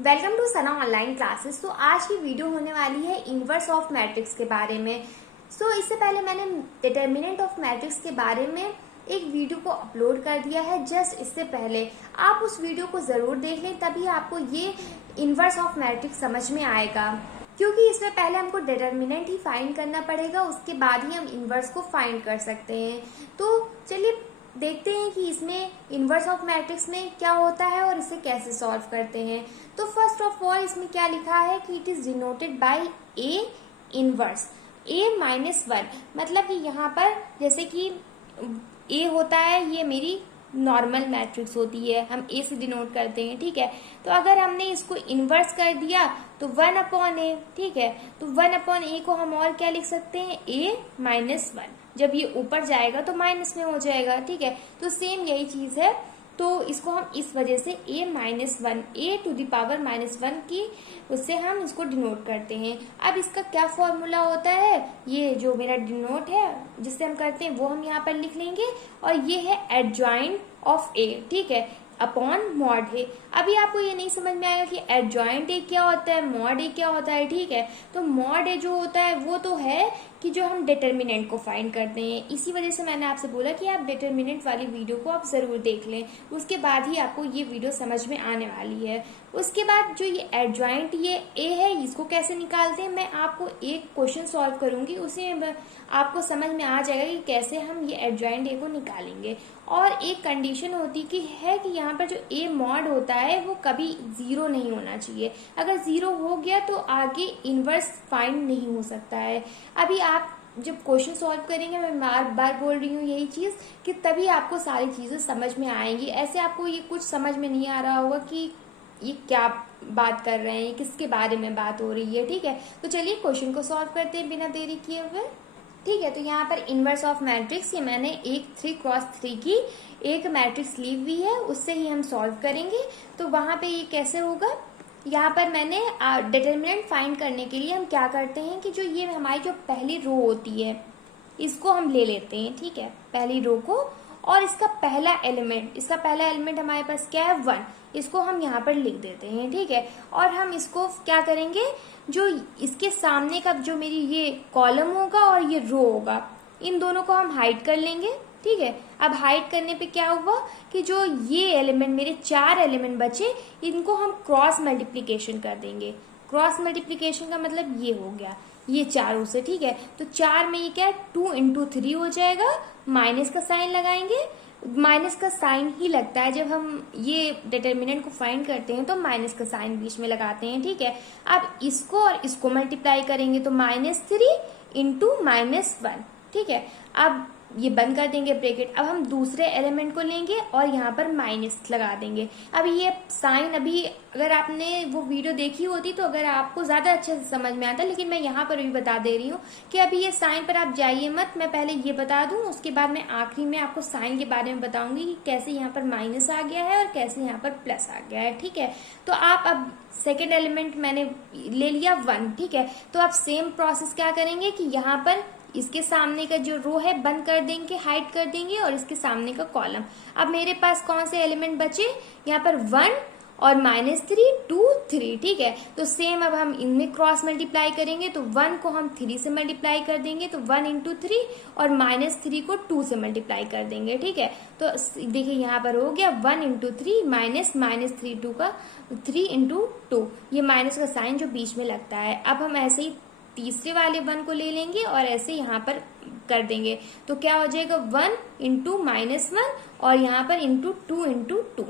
Welcome to Sana online classes. तो आज की वीडियो होने वाली है इनवर्स ऑफ मैट्रिक्स के बारे में। इससे पहले मैंने डिटर्मिनेंट ऑफ मैट्रिक्स के बारे में एक वीडियो को अपलोड कर दिया है। जस्ट इससे पहले आप उस वीडियो को जरूर देख लें, तभी आपको ये इनवर्स ऑफ मैट्रिक्स समझ में आएगा, क्योंकि इसमें पहले हमको डिटर्मिनेंट ही फाइंड करना पड़ेगा, उसके बाद ही हम इनवर्स को फाइंड कर सकते हैं। तो चलिए देखते हैं कि इसमें इनवर्स ऑफ मैट्रिक्स में क्या होता है और इसे कैसे सॉल्व करते हैं। तो फर्स्ट ऑफ ऑल इसमें क्या लिखा है कि it is denoted by A inverse A-1। मतलब कि यहाँ पर जैसे कि ए होता है, ये मेरी नॉर्मल मैट्रिक्स होती है, हम ए से डिनोट करते हैं, ठीक है। तो अगर हमने इसको इनवर्स कर दिया तो 1/a, ठीक है। तो 1/a को हम और क्या लिख सकते हैं, A-1। जब ये ऊपर जाएगा तो माइनस में हो जाएगा, ठीक है। तो सेम यही चीज है, तो इसको हम इस वजह से A-1, A⁻⁻1 की उससे हम इसको डिनोट करते हैं। अब इसका क्या फॉर्मूला होता है, ये जो मेरा डिनोट है जिससे हम करते हैं वो हम यहाँ पर लिख लेंगे, और ये है एडजॉइंट ऑफ A, ठीक है, अपॉन मॉड है। अभी आपको ये नहीं समझ में आएगा कि एडजॉइंट ए क्या होता है, मॉड ए क्या होता है, ठीक है। तो मॉड ए जो होता है वो तो है कि जो हम डिटर्मिनेंट को फाइंड करते हैं। इसी वजह से मैंने आपसे बोला कि आप डिटर्मिनेंट वाली वीडियो को आप जरूर देख लें, उसके बाद ही आपको ये वीडियो समझ में आने वाली है। उसके बाद जो ये एडजॉइंट ये ए है, इसको कैसे निकालते हैं, मैं आपको एक क्वेश्चन सॉल्व करूंगी, उसी में आपको समझ में आ जाएगा कि कैसे हम ये एडजॉइंट ए को निकालेंगे। और एक कंडीशन होती कि है कि यहाँ पर जो ए मॉड होता है वो कभी 0 नहीं होना चाहिए। अगर 0 हो गया तो आगे इनवर्स फाइंड नहीं हो सकता है। अभी आप जब क्वेश्चन सॉल्व करेंगे, मैं बार बार बोल रही हूँ यही चीज कि तभी आपको सारी चीजें समझ में आएंगी। ऐसे आपको ये कुछ समझ में नहीं आ रहा होगा कि ये क्या बात कर रहे हैं, किसके बारे में बात हो रही है, ठीक है। तो चलिए क्वेश्चन को सॉल्व करते हैं बिना देरी किए हुए, ठीक है। तो यहाँ पर इनवर्स ऑफ मैट्रिक्स, ये मैंने एक 3x3 की एक मैट्रिक्स ली हुई है, उससे ही हम सॉल्व करेंगे। तो वहां पे ये कैसे होगा, यहाँ पर मैंने डिटर्मिनेंट फाइंड करने के लिए हम क्या करते हैं कि जो ये हमारी जो पहली रो होती है इसको हम ले लेते हैं, ठीक है, पहली रो को। और इसका पहला एलिमेंट हमारे पास क्या है, 1, इसको हम यहाँ पर लिख देते हैं, ठीक है। और हम इसको क्या करेंगे, जो इसके सामने का जो मेरी ये कॉलम होगा और ये रो होगा, इन दोनों को हम हाइड कर लेंगे, ठीक है। अब हाइड करने पे क्या हुआ कि जो ये एलिमेंट, मेरे 4 एलिमेंट बचे, इनको हम क्रॉस मल्टीप्लीकेशन कर देंगे। क्रॉस मल्टीप्लीकेशन का मतलब ये हो गया ये चारों से, ठीक है। तो 4 में ये क्या है, 2 × 3 हो जाएगा। माइनस का साइन लगाएंगे, माइनस का साइन ही लगता है जब हम ये डिटर्मिनेंट को फाइंड करते हैं, तो माइनस का साइन बीच में लगाते हैं, ठीक है। अब इसको और इसको मल्टीप्लाई करेंगे तो -3 × -1, ठीक है। अब ये बंद कर देंगे ब्रैकेट। अब हम दूसरे एलिमेंट को लेंगे और यहाँ पर माइनस लगा देंगे। अब ये साइन, अभी अगर आपने वो वीडियो देखी होती तो अगर आपको ज्यादा अच्छे से समझ में आता, लेकिन मैं यहाँ पर भी बता दे रही हूँ कि अभी ये साइन पर आप जाइए मत, मैं पहले ये बता दूं, उसके बाद मैं आखिरी में आपको साइन के बारे में बताऊंगी कि कैसे यहाँ पर माइनस आ गया है और कैसे यहाँ पर प्लस आ गया है, ठीक है। तो आप अब सेकेंड एलिमेंट मैंने ले लिया 1, ठीक है। तो आप सेम प्रोसेस क्या करेंगे कि यहाँ पर इसके सामने का जो रो है बंद कर देंगे, हाइड कर देंगे, और इसके सामने का कॉलम। अब मेरे पास कौन से एलिमेंट बचे, यहाँ पर 1 और -3, 2, 3, ठीक है। तो सेम अब हम इनमें क्रॉस मल्टीप्लाई करेंगे, तो 1 को हम 3 से मल्टीप्लाई कर देंगे, तो 1 × 3, और -3 को 2 से मल्टीप्लाई कर देंगे, ठीक है। तो देखिए यहाँ पर हो गया 1 × 3 -3 × 2, ये माइनस का साइन जो बीच में लगता है। अब हम ऐसे ही तीसरे वाले 1 को ले लेंगे और ऐसे यहाँ पर कर देंगे, तो क्या हो जाएगा 1 × -1 और यहाँ पर × 2 × 2,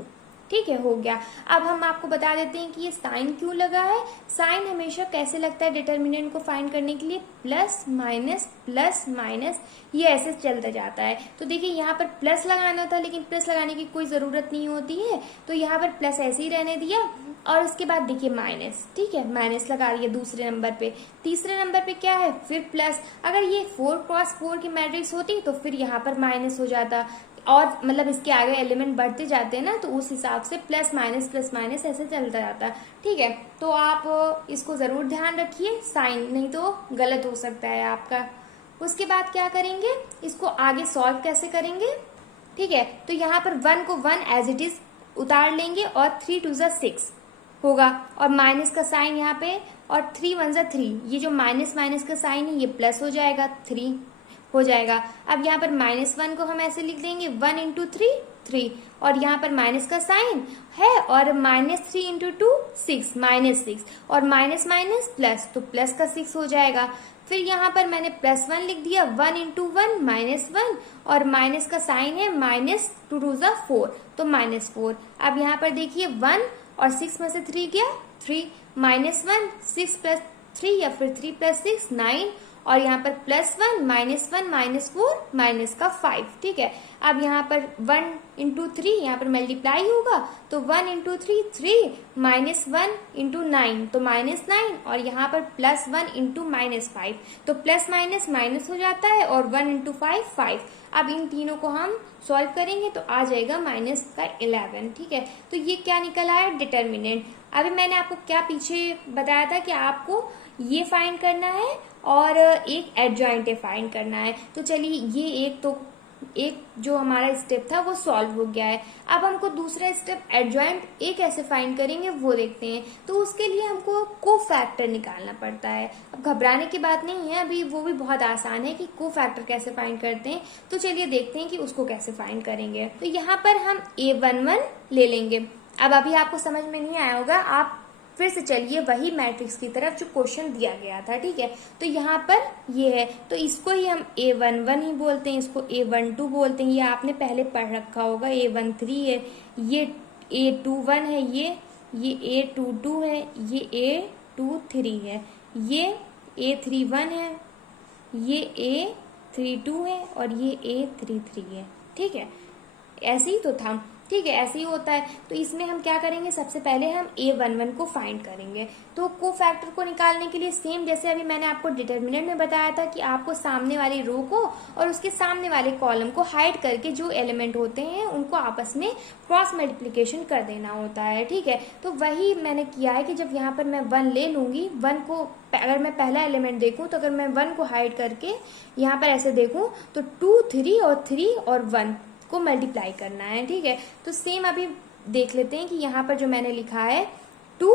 ठीक है, हो गया। अब हम आपको बता देते हैं कि ये साइन क्यों लगा है। साइन हमेशा कैसे लगता है डिटर्मिनेंट को फाइंड करने के लिए, प्लस माइनस, ये ऐसे चलता जाता है। तो देखिए यहाँ पर प्लस लगाना था, लेकिन प्लस लगाने की कोई जरूरत नहीं होती है, तो यहाँ पर प्लस ऐसे ही रहने दिया, और उसके बाद देखिए माइनस, ठीक है, माइनस लगा दिया दूसरे नंबर पे। तीसरे नंबर पे क्या है, फिर प्लस। अगर ये 4x4 की मैट्रिक्स होती तो फिर यहाँ पर माइनस हो जाता, और मतलब इसके आगे एलिमेंट बढ़ते जाते हैं ना, तो उस हिसाब से प्लस माइनस ऐसे चलता जाता है, ठीक है। तो आप इसको जरूर ध्यान रखिए, साइन नहीं तो गलत हो सकता है आपका। उसके बाद क्या करेंगे, इसको आगे सॉल्व कैसे करेंगे, ठीक है। तो यहाँ पर 1 को 1 एज इट इज उतार लेंगे, और 3 × 6, होगा और माइनस का साइन यहाँ पे, और 3 वन जा 3, ये जो माइनस माइनस का साइन है ये प्लस हो जाएगा, 3 हो जाएगा। अब यहाँ पर -1 को हम ऐसे लिख देंगे 1 इंटू 3 3, और यहाँ पर माइनस का साइन है, और -3 इंटू 2 6, -6, और माइनस माइनस प्लस, तो प्लस का 6 हो जाएगा। फिर यहाँ पर मैंने +1 लिख दिया, 1 इंटू 1 -1, और माइनस का साइन है, -2 2 जा 4, तो -4। अब यहाँ पर देखिए 1 और 6 में से 3 गया 3, -1 6 प्लस 3 या फिर 3 प्लस 6 9, और यहाँ पर +1 -1 -4 माइनस का 5, ठीक है। अब यहाँ पर 1 इंटू 3 यहाँ पर मल्टीप्लाई होगा, तो 1 इंटू 3 3, -1 इंटू 9 तो -9, और यहाँ पर +1 इंटू -5, तो प्लस माइनस माइनस हो जाता है, और 1 इंटू 5 5। अब इन तीनों को हम सॉल्व करेंगे तो आ जाएगा -11, ठीक है। तो ये क्या निकल आया, डिटर्मिनेंट। अभी मैंने आपको क्या पीछे बताया था कि आपको ये फाइंड करना है और एक एडजॉइंट फाइंड करना है। तो चलिए ये एक जो हमारा स्टेप था वो सॉल्व हो गया है। अब हमको दूसरा स्टेप एडजॉइंट ए कैसे फाइंड करेंगे वो देखते हैं। तो उसके लिए हमको कोफैक्टर निकालना पड़ता है। अब घबराने की बात नहीं है, अभी वो भी बहुत आसान है कि कोफैक्टर कैसे फाइंड करते हैं। तो चलिए देखते हैं कि उसको कैसे फाइंड करेंगे। तो यहाँ पर हम A11 ले लेंगे। अब अभी आपको समझ में नहीं आया होगा, आप फिर से चलिए वही मैट्रिक्स की तरफ जो क्वेश्चन दिया गया था, ठीक है। तो यहाँ पर ये है, तो इसको ही हम A11 ही बोलते हैं, इसको A12 बोलते हैं। ये आपने पहले पढ़ रखा होगा, A13 है, ये A21 है, ये A22 है, ये A23 है, ये A31 है, ये A32 है, और ये A33 है, ठीक है। ऐसे ही तो था, ठीक है, ऐसे ही होता है। तो इसमें हम क्या करेंगे, सबसे पहले हम A11 को फाइंड करेंगे। तो कोफैक्टर को निकालने के लिए सेम जैसे अभी मैंने आपको डिटर्मिनेंट में बताया था कि आपको सामने वाली रो को और उसके सामने वाले कॉलम को हाइड करके जो एलिमेंट होते हैं उनको आपस में क्रॉस मल्टीप्लिकेशन कर देना होता है, ठीक है। तो वही मैंने किया है कि जब यहाँ पर मैं 1 ले लूंगी, 1 को अगर मैं पहला एलिमेंट देखूं तो अगर मैं 1 को हाइड करके यहाँ पर ऐसे देखूं तो 2 3 और 3 और 1 को मल्टीप्लाई करना है, ठीक है। तो सेम अभी देख लेते हैं कि यहाँ पर जो मैंने लिखा है 2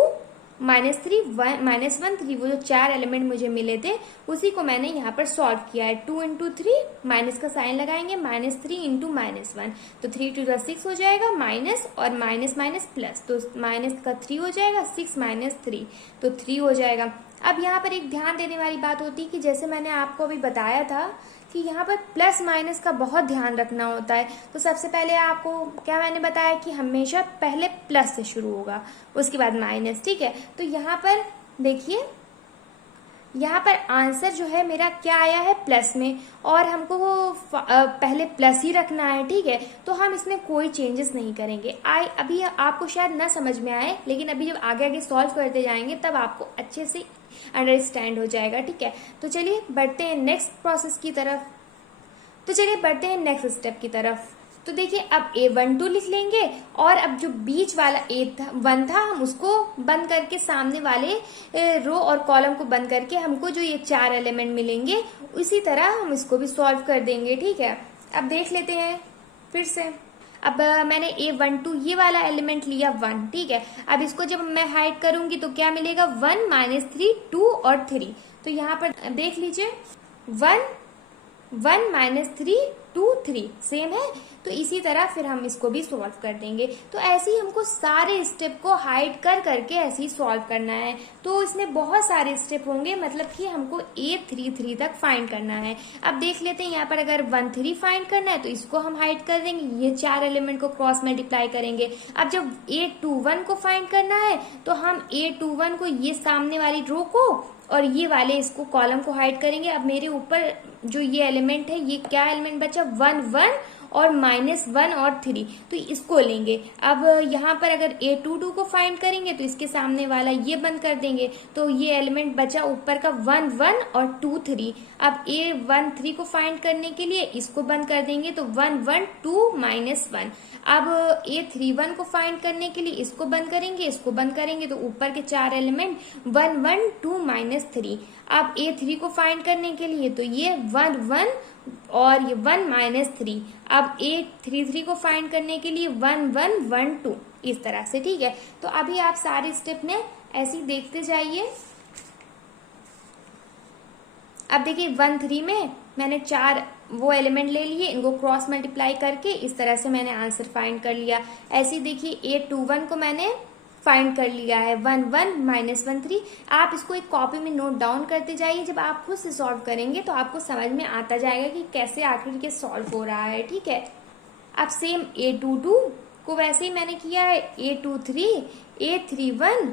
-3 1 3, वो जो 4 एलिमेंट मुझे मिले थे उसी को मैंने यहाँ पर सॉल्व किया है। 2 इंटू 3 माइनस का साइन लगाएंगे, -3 इंटू -1, तो 3 2 जा 6 हो जाएगा, माइनस और माइनस माइनस प्लस, तो माइनस का 3 हो जाएगा, 6 - 3 तो 3 हो जाएगा। अब यहाँ पर एक ध्यान देने वाली बात होती है कि जैसे मैंने आपको अभी बताया था कि यहाँ पर प्लस माइनस का बहुत ध्यान रखना होता है। तो सबसे पहले आपको क्या मैंने बताया कि हमेशा पहले प्लस से शुरू होगा, उसके बाद माइनस, ठीक है। तो यहाँ पर देखिए, यहाँ पर आंसर जो है मेरा क्या आया है, प्लस में, और हमको वो पहले प्लस ही रखना है, ठीक है। तो हम इसमें कोई चेंजेस नहीं करेंगे। अभी आपको शायद ना समझ में आए, लेकिन अभी जब आगे आगे सॉल्व करते जाएंगे तब आपको अच्छे से अंडरस्टैंड हो जाएगा, ठीक है। तो चलिए बढ़ते हैं नेक्स्ट प्रोसेस की तरफ। तो चलिए बढ़ते हैं नेक्स्ट स्टेप की तरफ। तो देखिए अब A12 लिख लेंगे, और अब जो बीच वाला A1 था हम उसको बंद करके सामने वाले रो और कॉलम को बंद करके हमको जो ये 4 एलिमेंट मिलेंगे उसी तरह हम इसको भी सॉल्व कर देंगे, ठीक है। अब देख लेते हैं फिर से। अब मैंने A12 ये वाला एलिमेंट लिया 1, ठीक है। अब इसको जब मैं हाइड करूंगी तो क्या मिलेगा, 1 -3 2 और 3। तो यहाँ पर देख लीजिए 1 -3 2 3 सेम है। तो इसी तरह फिर हम इसको भी सॉल्व कर देंगे। तो ऐसे ही हमको सारे स्टेप को हाइड कर करके ऐसे ही सॉल्व करना है। तो इसमें बहुत सारे स्टेप होंगे, मतलब कि हमको A33 तक फाइंड करना है। अब देख लेते हैं, यहाँ पर अगर 1 3 फाइंड करना है तो इसको हम हाइड कर देंगे, ये 4 एलिमेंट को क्रॉस मल्टीप्लाई करेंगे। अब जब A21 को फाइंड करना है तो हम A21 को ये सामने वाली रो को और ये वाले इसको कॉलम को हाइड करेंगे। अब मेरे ऊपर जो ये एलिमेंट है, ये क्या एलिमेंट बचा, 1 1 और -1 और 3, तो इसको लेंगे। अब यहाँ पर अगर A22 को फाइंड करेंगे तो इसके सामने वाला ये बंद कर देंगे, तो ये एलिमेंट बचा ऊपर का 1 1 और 2 3। अब A13 को फाइंड करने के लिए इसको बंद कर देंगे, तो 1 1 2 -1। अब A31 को फाइंड करने के लिए इसको बंद करेंगे, इसको बंद करेंगे, तो ऊपर के 4 एलिमेंट 1 1 2 -3। अब A3 को फाइंड करने के लिए तो ये 1 1 और ये 1 -3। अब A33 को फाइंड करने के लिए 1 1 1 2, इस तरह से, ठीक है। तो अभी आप सारे स्टेप में ऐसे ही देखते जाइए। अब देखिए 1 3 में मैंने 4 वो एलिमेंट ले लिए, इनको क्रॉस मल्टीप्लाई करके इस तरह से मैंने आंसर फाइंड कर लिया। ऐसे ही देखिए 8 2 1 को मैंने फाइंड कर लिया है, 1 1 -1 3। आप इसको एक कॉपी में नोट डाउन करते जाइए। जब आप खुद से सॉल्व करेंगे तो आपको समझ में आता जाएगा कि कैसे आखिर ये सॉल्व हो रहा है, ठीक है। अब सेम A22 को वैसे ही मैंने किया है, A23 A31,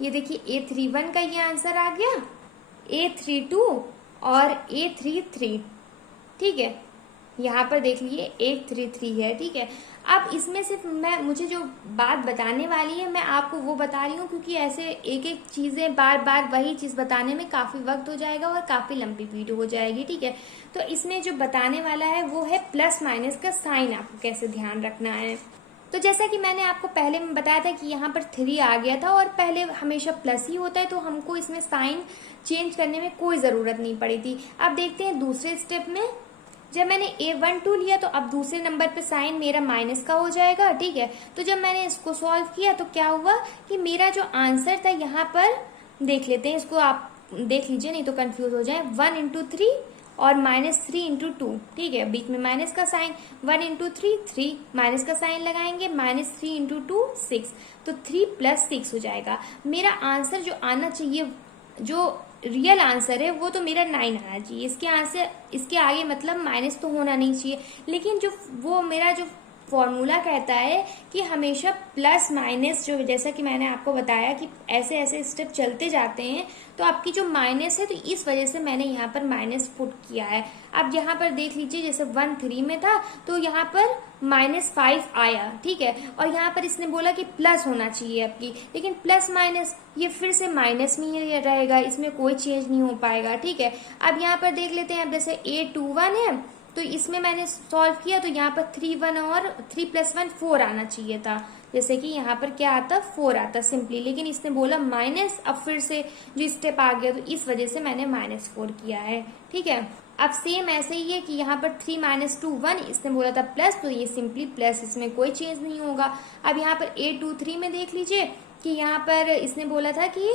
ये देखिए A31 का ये आंसर आ गया, A32 और A33, ठीक है। यहाँ पर देख लीजिए 833 है, ठीक है। अब इसमें सिर्फ मुझे जो बात बताने वाली है मैं आपको वो बता रही हूँ, क्योंकि ऐसे एक एक चीजें बार बार वही चीज बताने में काफी वक्त हो जाएगा और काफी लंबी वीडियो हो जाएगी, ठीक है। तो इसमें जो बताने वाला है वो है प्लस माइनस का साइन आपको कैसे ध्यान रखना है। तो जैसा कि मैंने आपको पहले में बताया था कि यहाँ पर 3 आ गया था और पहले हमेशा प्लस ही होता है, तो हमको इसमें साइन चेंज करने में कोई ज़रूरत नहीं पड़ी थी। अब देखते हैं दूसरे स्टेप में, जब मैंने A12 लिया तो अब दूसरे नंबर पे साइन मेरा माइनस का हो जाएगा, ठीक है। तो जब मैंने इसको सॉल्व किया तो क्या हुआ कि मेरा जो आंसर था, यहाँ पर देख लेते हैं, इसको आप देख लीजिए नहीं तो कंफ्यूज हो जाए। 1 × 3 और -3 × 2, ठीक है, बीच में माइनस का साइन, 1 × 3 3, माइनस का साइन लगाएंगे, -3 × 2 6, तो 3 + 6 हो जाएगा। मेरा आंसर जो आना चाहिए, जो रियल आंसर है, वो तो मेरा 9 आना चाहिए। इसके आगे मतलब माइनस तो होना नहीं चाहिए, लेकिन जो वो मेरा जो फॉर्मूला कहता है कि हमेशा प्लस माइनस, जो जैसा कि मैंने आपको बताया कि ऐसे ऐसे स्टेप चलते जाते हैं, तो आपकी जो माइनस है, तो इस वजह से मैंने यहाँ पर माइनस पुट किया है। अब यहाँ पर देख लीजिए, जैसे 1 3 में था तो यहाँ पर -5 आया, ठीक है, और यहाँ पर इसने बोला कि प्लस होना चाहिए आपकी, लेकिन प्लस माइनस ये फिर से माइनस में ही रहेगा, इसमें कोई चेंज नहीं हो पाएगा, ठीक है। अब यहाँ पर देख लेते हैं, अब जैसे A21 है तो इसमें मैंने सॉल्व किया तो यहाँ पर 3 1 और 3 + 1 4 आना चाहिए था, जैसे कि यहाँ पर क्या आता 4 आता सिंपली, लेकिन इसने बोला माइनस, अब फिर से जो स्टेप आ गया तो इस वजह से मैंने -4 किया है, ठीक है। अब सेम ऐसे ही है कि यहाँ पर 3 - 2 1, इसने बोला था प्लस, तो ये सिंपली प्लस, इसमें कोई चेंज नहीं होगा। अब यहाँ पर A23 में देख लीजिए कि यहाँ पर इसने बोला था कि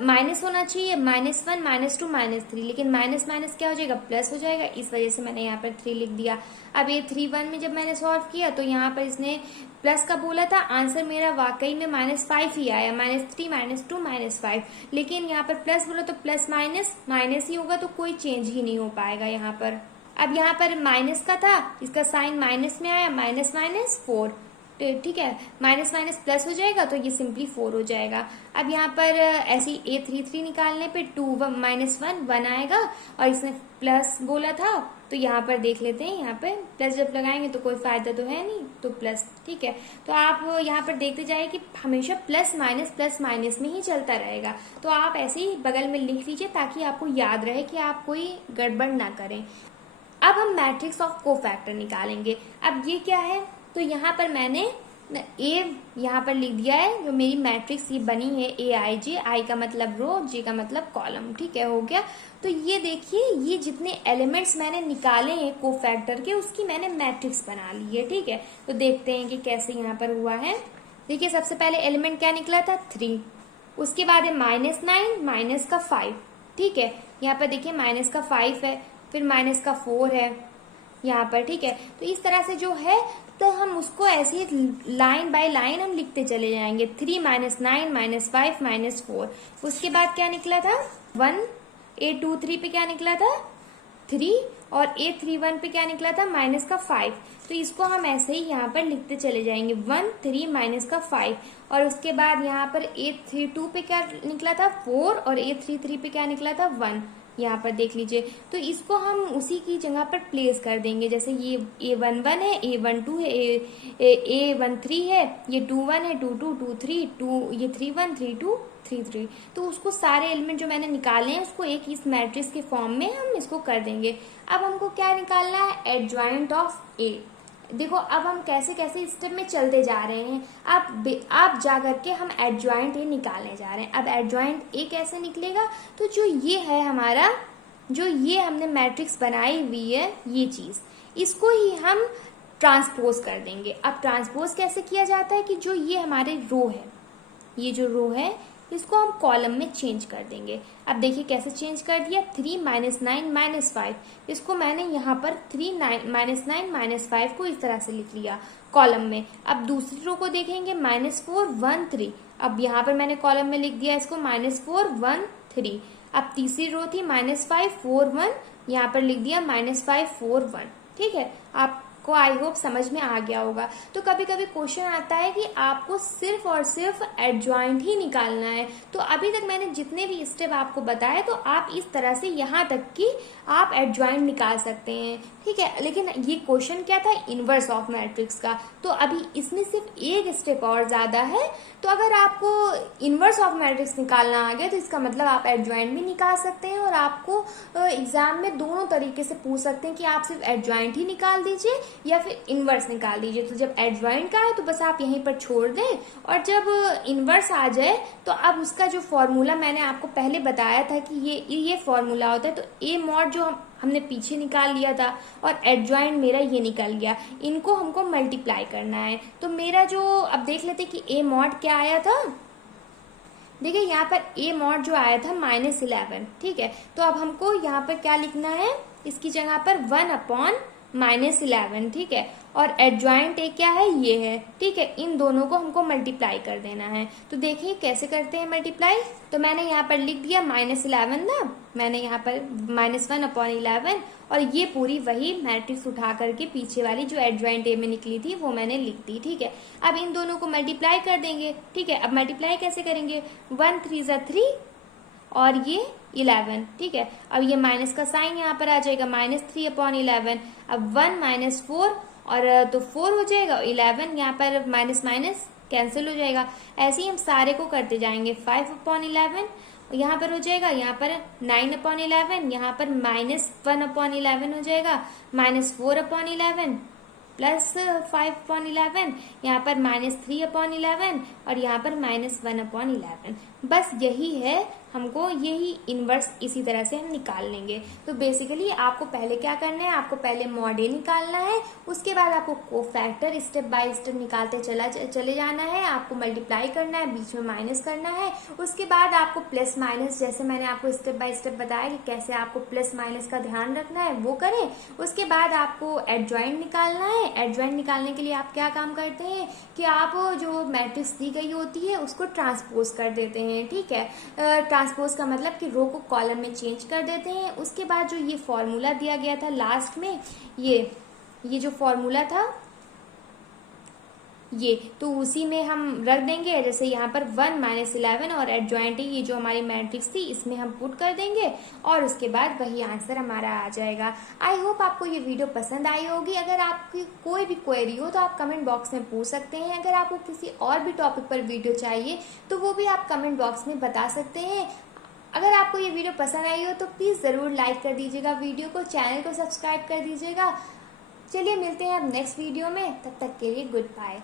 माइनस होना चाहिए, -1 -2 -3, लेकिन माइनस माइनस क्या हो जाएगा, प्लस हो जाएगा, इस वजह से मैंने यहाँ पर 3 लिख दिया। अब A31 में जब मैंने सॉल्व किया तो यहाँ पर इसने प्लस का बोला था, आंसर मेरा वाकई में -5 ही आया, -3 -2 -5, लेकिन यहाँ पर प्लस बोला तो प्लस माइनस माइनस ही होगा, तो कोई चेंज ही नहीं हो पाएगा यहाँ पर। अब यहाँ पर माइनस का था, इसका साइन माइनस में आया, -4, ठीक है, माइनस माइनस प्लस हो जाएगा तो ये सिंपली 4 हो जाएगा। अब यहाँ पर ऐसी A33 निकालने पे 2 -1 1 आएगा, और इसने प्लस बोला था तो यहाँ पर देख लेते हैं, यहाँ पे प्लस जब लगाएंगे तो कोई फायदा तो है नहीं, तो प्लस, ठीक है। तो आप यहाँ पर देखते जाइए कि हमेशा प्लस माइनस में ही चलता रहेगा, तो आप ऐसे ही बगल में लिख लीजिए ताकि आपको याद रहे कि आप कोई गड़बड़ ना करें। अब हम मैट्रिक्स ऑफ कोफैक्टर निकालेंगे। अब ये क्या है, तो यहाँ पर मैंने ए यहाँ पर लिख दिया है, जो मेरी मैट्रिक्स ये बनी है AIJ, I का मतलब रो, J का मतलब कॉलम, ठीक है, हो गया। तो ये देखिए, ये जितने एलिमेंट्स मैंने निकाले हैं कोफैक्टर के, उसकी मैंने मैट्रिक्स बना ली है, ठीक है। तो देखते हैं कि कैसे यहाँ पर हुआ है। देखिए सबसे पहले एलिमेंट क्या निकला था, 3, उसके बाद है -9 -5, ठीक है, यहाँ पर देखिए -5 है, फिर -4 है यहाँ पर, ठीक है। तो इस तरह से जो है, तो हम उसको ऐसे ही लाइन बाय लाइन हम लिखते चले जाएंगे, 3 -9 -5 -4, उसके बाद क्या निकला था 1, A23 पे क्या निकला था 3, और A31 पे क्या निकला था -5। तो इसको हम ऐसे ही यहाँ पर लिखते चले जाएंगे, 1 3 -5, और उसके बाद यहाँ पर A32 पे क्या निकला था 4, और A33 पे क्या निकला था 1, यहाँ पर देख लीजिए। तो इसको हम उसी की जगह पर प्लेस कर देंगे, जैसे ये A11 है, A12 है, A13 है, ये 21 है, 22 23 2, ये 31 32 33। तो उसको सारे एलिमेंट जो मैंने निकाले हैं उसको एक इस मैट्रिक्स के फॉर्म में हम इसको कर देंगे। अब हमको क्या निकालना है, एडजॉइंट ऑफ A। देखो अब हम कैसे कैसे स्टेप में चलते जा रहे हैं, अब जा करके हम एडजॉइंट ए निकालने जा रहे हैं। अब एडजॉइंट ए कैसे निकलेगा, तो जो ये है हमारा, जो ये हमने मैट्रिक्स बनाई हुई है, ये चीज, इसको ही हम ट्रांसपोज कर देंगे। अब ट्रांसपोज कैसे किया जाता है कि जो ये हमारे रो है, ये जो रो है इसको हम कॉलम में चेंज कर देंगे। अब देखिए कैसे चेंज कर दिया, 3 - 9 - 5, इसको मैंने यहाँ पर 3 -9 - 5 को इस तरह से लिख लिया कॉलम में। अब दूसरी रो को देखेंगे, -4 1 3, अब यहाँ पर मैंने कॉलम में लिख दिया इसको -4 1 3। अब तीसरी रो थी -5 4 1, यहाँ पर लिख दिया -5 4 1। ठीक है, आपको आई होप समझ में आ गया होगा। तो कभी कभी क्वेश्चन आता है कि आपको सिर्फ और सिर्फ एडजॉइंट ही निकालना है, तो अभी तक मैंने जितने भी स्टेप आपको बताए तो आप इस तरह से यहाँ तक कि आप एडजॉइंट निकाल सकते हैं। ठीक है, लेकिन ये क्वेश्चन क्या था, इनवर्स ऑफ मैट्रिक्स का, तो अभी इसमें सिर्फ एक स्टेप और ज्यादा है। तो अगर आपको इनवर्स ऑफ मैट्रिक्स निकालना आ गया तो इसका मतलब आप एडजॉइंट भी निकाल सकते हैं, और आपको एग्जाम में दोनों तरीके से पूछ सकते हैं कि आप सिर्फ एडजॉइंट ही निकाल दीजिए या फिर इनवर्स निकाल दीजिए। तो जब एडजॉइंट का है तो बस आप यहीं पर छोड़ दें, और जब इनवर्स आ जाए तो अब उसका जो फॉर्मूला मैंने आपको पहले बताया था कि ये फॉर्मूला होता है, तो ए मॉड जो हमने पीछे निकाल लिया था और एडजॉइंट मेरा ये निकल गया, इनको हमको मल्टीप्लाई करना है। तो मेरा जो, अब देख लेते कि ए मॉड क्या आया था। देखिए यहाँ पर ए मॉड जो आया था -11। ठीक है, तो अब हमको यहाँ पर क्या लिखना है, इसकी जगह पर 1/-11। ठीक है, और एडजॉइंट ए क्या है, ये है। ठीक है, इन दोनों को हमको मल्टीप्लाई कर देना है। तो देखिए कैसे करते हैं मल्टीप्लाई। तो मैंने यहाँ पर लिख दिया -11 ना, मैंने यहाँ पर -1/11, और ये पूरी वही मैट्रिक्स उठा करके पीछे वाली जो एडजॉइंट ए में निकली थी वो मैंने लिख दी। ठीक है, अब इन दोनों को मल्टीप्लाई कर देंगे। ठीक है, अब मल्टीप्लाई कैसे करेंगे, 1 3 = 3 और ये 11। ठीक है, अब ये माइनस का साइन यहाँ पर आ जाएगा, -3/11। अब 1 - 4 और तो 4 हो जाएगा, 11 यहाँ पर माइनस माइनस कैंसिल हो जाएगा। ऐसे ही हम सारे को करते जाएंगे, 5/11 यहाँ पर हो जाएगा, यहाँ पर 9/11, यहाँ पर -1/11 हो जाएगा, -4/11 प्लस 5/11, यहाँ पर -3/11 और यहाँ पर -1/11। बस यही है, हमको यही इनवर्स इसी तरह से हम निकाल लेंगे। तो बेसिकली आपको पहले क्या करना है, आपको पहले मॉड ए निकालना है, उसके बाद आपको कोफैक्टर स्टेप बाय स्टेप निकालते चले जाना है। आपको मल्टीप्लाई करना है, बीच में माइनस करना है, उसके बाद आपको प्लस माइनस, जैसे मैंने आपको स्टेप बाय स्टेप बताया कि कैसे आपको प्लस माइनस का ध्यान रखना है, वो करें। उसके बाद आपको एडजॉइंट निकालना है। एडजॉइंट निकालने के लिए आप क्या काम करते हैं कि आप जो मैट्रिक्स दी गई होती है उसको ट्रांसपोज कर देते हैं। ठीक है, ट्रांसपोज का मतलब कि रो को कॉलम में चेंज कर देते हैं। उसके बाद जो ये फॉर्मूला दिया गया था लास्ट में, ये जो फॉर्मूला था ये, तो उसी में हम रख देंगे। जैसे यहाँ पर 1 - 11 और एडजॉइंट ये जो हमारी मैट्रिक्स थी इसमें हम पुट कर देंगे, और उसके बाद वही आंसर हमारा आ जाएगा। आई होप आपको ये वीडियो पसंद आई होगी। अगर आपकी कोई भी क्वेरी हो तो आप कमेंट बॉक्स में पूछ सकते हैं। अगर आपको किसी और भी टॉपिक पर वीडियो चाहिए तो वो भी आप कमेंट बॉक्स में बता सकते हैं। अगर आपको ये वीडियो पसंद आई हो तो प्लीज़ ज़रूर लाइक कर दीजिएगा वीडियो को, चैनल को सब्सक्राइब कर दीजिएगा। चलिए मिलते हैं अब नेक्स्ट वीडियो में, तब तक के लिए गुड बाय।